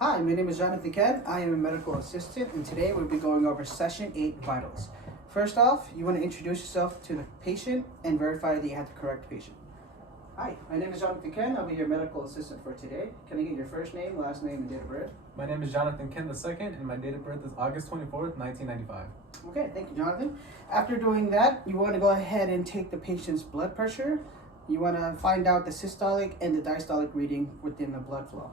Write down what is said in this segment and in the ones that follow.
Hi, my name is Jonathan Khen. I am a medical assistant, and today we'll be going over Session 8 vitals. First off, you want to introduce yourself to the patient and verify that you have the correct patient. Hi, my name is Jonathan Khen. I'll be your medical assistant for today. Can I get your first name, last name, and date of birth? My name is Jonathan Khen II, and my date of birth is August 24th, 1995. Okay, thank you, Jonathan. After doing that, you want to go ahead and take the patient's blood pressure. You want to find out the systolic and the diastolic reading within the blood flow.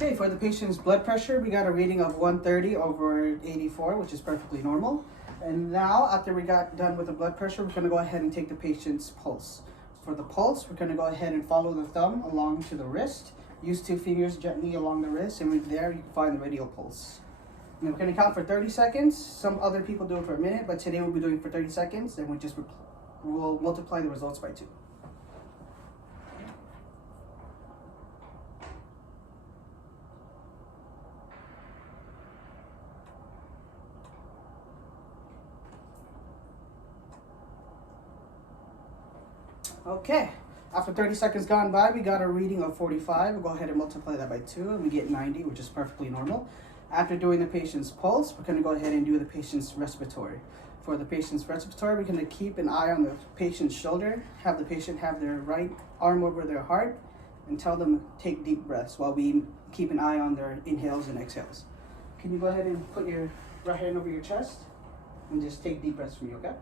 Okay, for the patient's blood pressure, we got a reading of 130 over 84, which is perfectly normal. And now, after we got done with the blood pressure, we're gonna go ahead and take the patient's pulse. For the pulse, we're gonna go ahead and follow the thumb along to the wrist. Use 2 fingers gently along the wrist, and right there you can find the radial pulse. And we're gonna count for 30 seconds. Some other people do it for a minute, but today we'll be doing it for 30 seconds, and we'll multiply the results by 2. Okay, after 30 seconds gone by, we got a reading of 45. We'll go ahead and multiply that by 2, and we get 90, which is perfectly normal. After doing the patient's pulse, we're going to go ahead and do the patient's respiratory. For the patient's respiratory, we're going to keep an eye on the patient's shoulder, have the patient have their right arm over their heart, and tell them to take deep breaths while we keep an eye on their inhales and exhales. Can you go ahead and put your right hand over your chest and just take deep breaths for me, okay?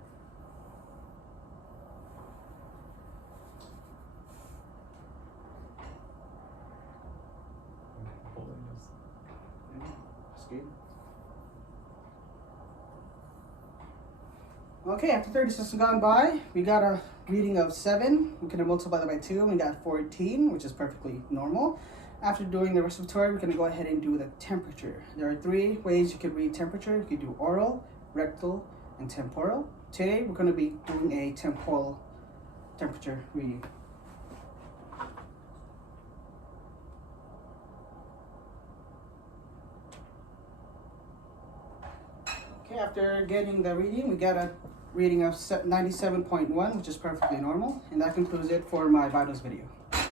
Okay, after 30 seconds gone by, we got a reading of 7. We're going to multiply that by 2, and we got 14, which is perfectly normal. After doing the respiratory, we're going to go ahead and do the temperature. There are 3 ways you can read temperature. You can do oral, rectal, and temporal. Today, we're going to be doing a temporal temperature reading. Okay, after getting the reading, we got a reading of 97.1, which is perfectly normal. And that concludes it for my vitals video.